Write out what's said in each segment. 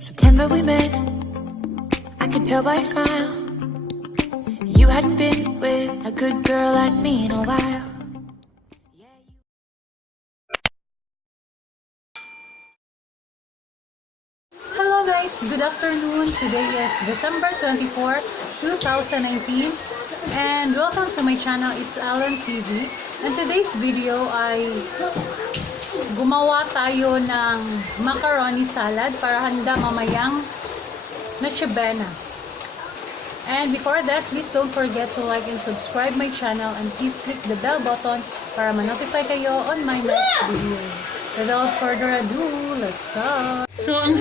September we met, I could tell by your smile. You hadn't been with a good girl like me in a while. Hello guys, good afternoon. Today is December 24, 2019 and welcome to my channel. It's Allien TV. And today's video ay gumawa tayo ng macaroni salad para handa mamayang Noche, Buena. And before that, please don't forget to like and subscribe my channel and please click the bell button para ma-notify kayo on my next video. Without further ado, let's start. So, ang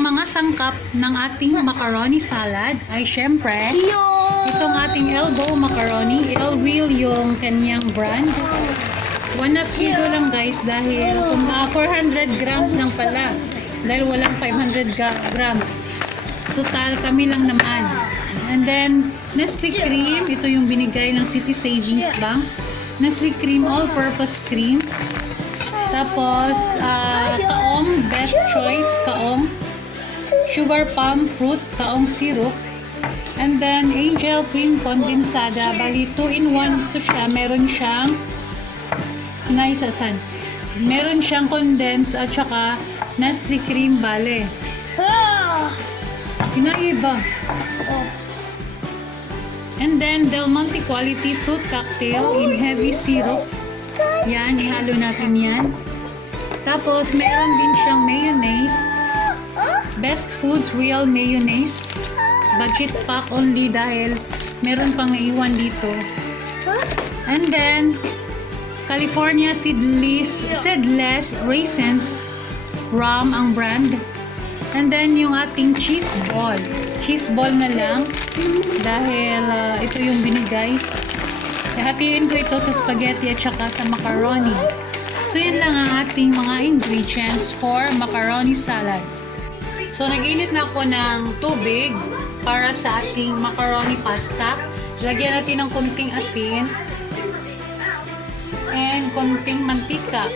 mga sangkap ng ating macaroni salad ay syempre itong ating elbow macaroni. Real yung kanyang brand. 1.5 kilo lang guys dahil 400 grams lang pala. Dahil walang 500 grams. Total kami lang naman. And then, Nestle cream. Ito yung binigay ng City Savings Bank. Nestle cream, all-purpose cream. Tapos, kaong, best choice, kaong. Sugar palm fruit, kaong syrup. And then, angel cream condensada. Bali, 2-in-1 ito siya. Meron siyang meron siyang condense at saka Nestle cream bale. Kinaiba. And then, Del Monte quality fruit cocktail in heavy syrup. Yan, ihalo natin yan. Tapos, meron din siyang mayonnaise. Best Foods Real Mayonnaise. Budget pack only dahil meron pang naiwan dito. And then, California seedless raisins. Rum ang brand. And then, yung ating cheese ball. Cheese ball na lang. Dahil ito yung binigay. Hatiin ko ito sa spaghetti at saka sa macaroni. So, yun lang ang ating mga ingredients for macaroni salad. So, nag-init na ako ng tubig para sa ating macaroni pasta. Lagyan natin ng konting asin and konting mantika.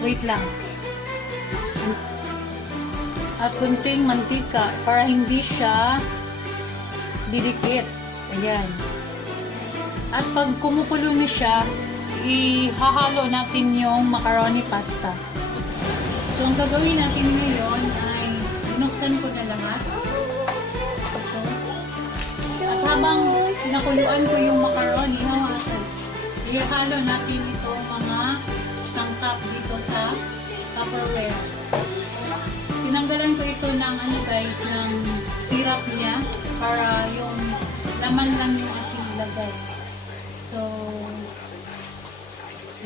Wait lang. At konting mantika para hindi siya didikit. Ayan. At pag kumukulo na siya, ihahalo natin yung macaroni pasta. So, ang gagawin natin ngayon ay binuksan ko na lahat. Ito. At habang pinakuluan ko yung macaroni, ihahalo natin itong mga sangkap dito sa Tupperware. Tinanggalan ko ito ng ng syrup niya para yung laman lang yung ating ilagay. So,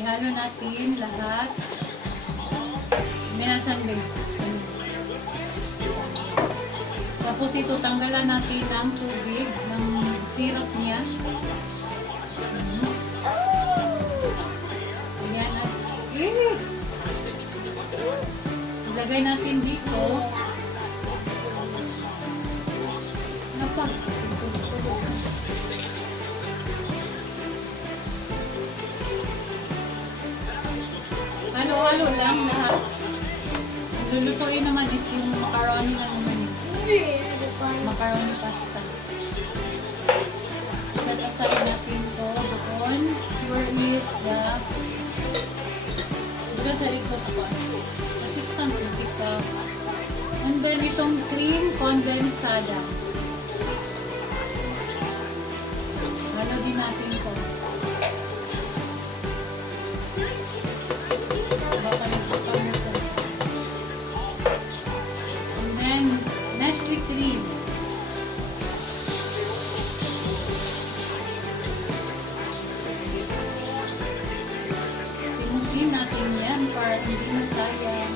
ihalo natin lahat. Minasan din. Tapos ito, tanggalan natin ang tubig ng syrup niya. Ayan. Ilagay natin dito. Ano pa? Halo-halo lang lahat. Lulutuin naman is yung macaroni na naman. Macaroni pasta. Set aside natin to doon. Here is the sa ito sa assistant ito. And then itong cream condensada. Halo din natin ito. And then Nestle cream. Simutin natin yan para hindi masayang.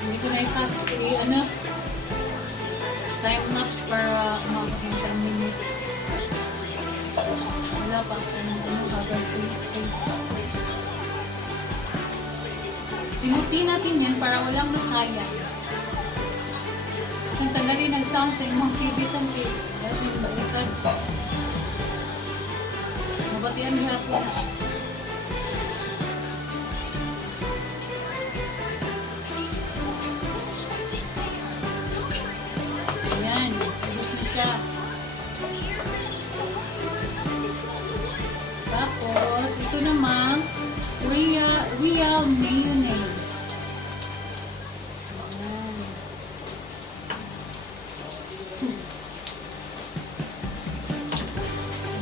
Hindi ko na i-fast time lapse para umabot yung 10 minutes. Wala pa ako ng habang face. Simutin natin yan para walang masaya. Isang tagali nag-sound sa imong TV sa TV. Dahil yung balikan. Mabatian ni hapon. Ayan, ubos na siya. Tapos, ito naman, real mayonnaise. Ayan.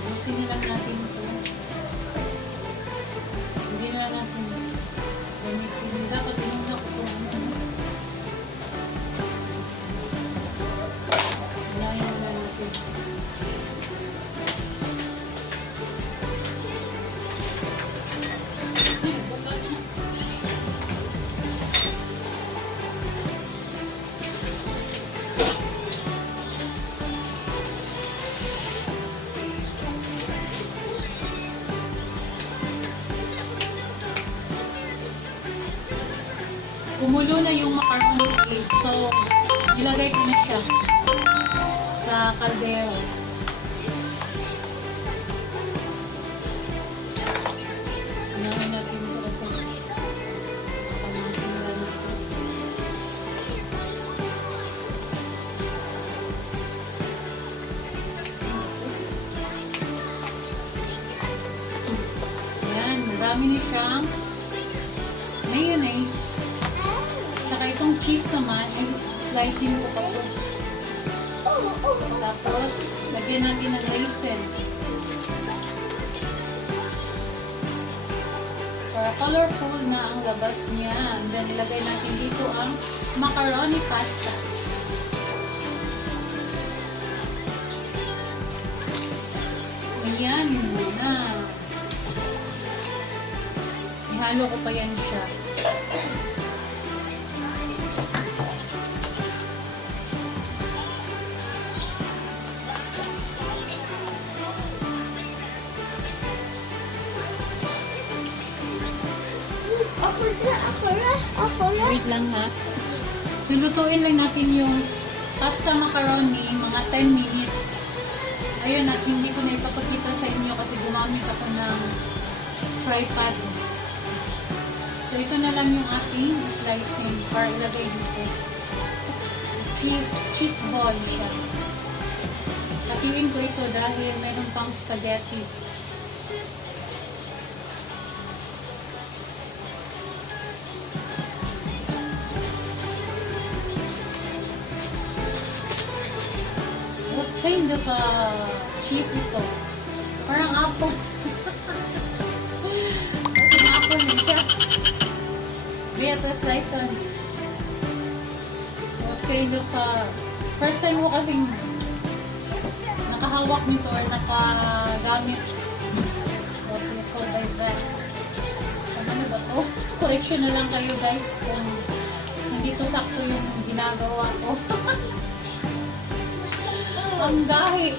Ubusin na lang natin ito. Hindi na lang natin gamitin. Dapat tinunok ito. Ayan na natin. Kumulo na yung macaroni cake. So, ilagay ko na siya sa kaldero. Ilagay natin ito kasi pamasin nila natin. Ayan, marami na siyang mayonnaise. Saka itong cheese naman, slicing ko pa ito. Tapos, lagyan natin ng raisin. Para colorful na ang labas niya. And then, ilagay natin dito ang macaroni pasta. Ayan na. Ihalo ko pa yan siya. Wait lang ha. So, lutuin lang natin yung pasta macaroni, mga 10 minutes. Ayun, at hindi ko na ipapakita sa inyo kasi gumamit ako ng fry pan. So, ito na lang yung ating slicing para ilagay dito. So, cheese ball siya. Hatiwin ko ito dahil mayroon pang spaghetti. What kind of cheese ito? Parang apple. Kasi apple na siya. Wait, let's slice on. What kind of first time ko kasing nakahawak nito or nakagamit. What do you call by that? Ano ba to? Correction na lang kayo guys kung hindi to sakto yung ginagawa ko. Ang gahi.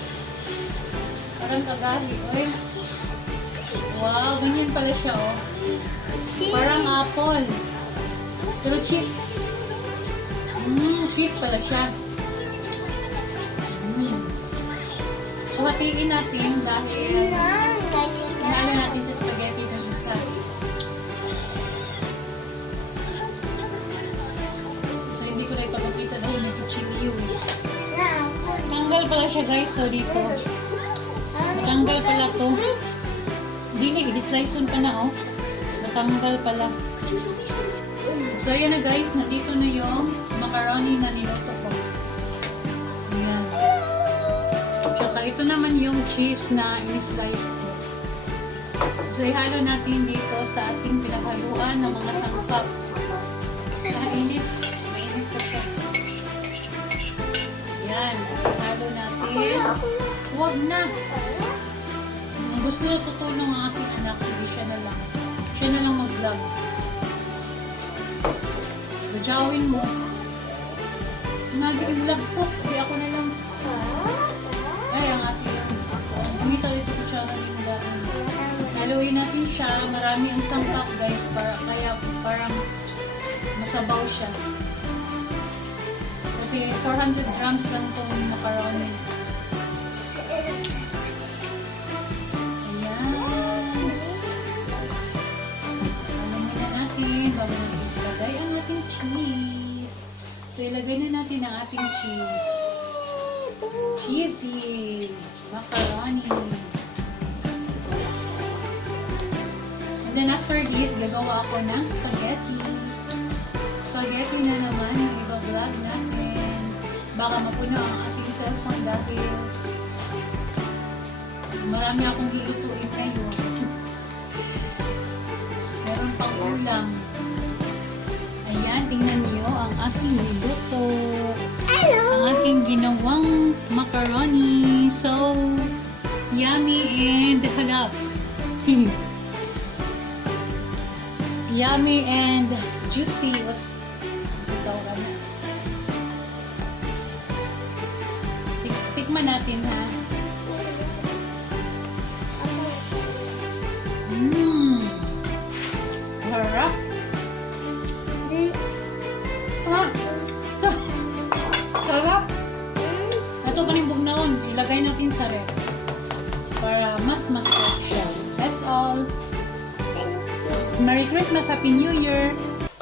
Parang kagahi. Oy. Wow, ganyan pala siya oh. Parang apple. Pero cheese. Cheese pala siya. So, hatiin natin dahil ihalo natin sa spaghetti ng isa. So, hindi ko na ipapakita dahil may kuchilyo. Tanggal pala siya guys. So, dito. Matanggal pala to. Dili, di-slice pa na oh. Matanggal pala. So, ayan na guys. Nandito na yung macaroni na niluto ko. Ayan. Tsaka ito naman yung cheese na in-slice ko. So, ihalo natin dito sa ating pinaghaluan ng mga sangkap. Mainit. Mainit pa siya. Ayan. Ihalo natin. Huwag na. Kung gusto na tutulong ang ating anak, hindi siya na lang. Siya na lang mag-vlog. Bajawin mo. Nag-vlog ko. Hindi ako na lang. Ay, ang ating umita ito ko siya ng daan. Haluin natin siya. Marami ang sangkap guys. Kaya parang masabaw siya. Kasi 400 grams lang itong macaroni. Ayan. Ano muna natin bago natin ilagay ang ating cheese. So, ilagay na natin ang ating cheese. Cheesy macaroni. And then after this, gagawa ako ng spaghetti. Spaghetti na naman yung iba-vlog natin. Baka mapuno ang ating cellphone dahil marami akong hilutuin ngayon. Meron pang ulam. Ayan, tingnan niyo ang aking niluto. Ang aking ginawang macaroni. So, yummy and halap. Yummy and juicy. What's ito ka na? Tikman natin, ha? Harap. Sarap. Ito panimbog na on. Ilagay natin sa ref. Para mas masarap siya. That's all. Merry Christmas, Happy New Year!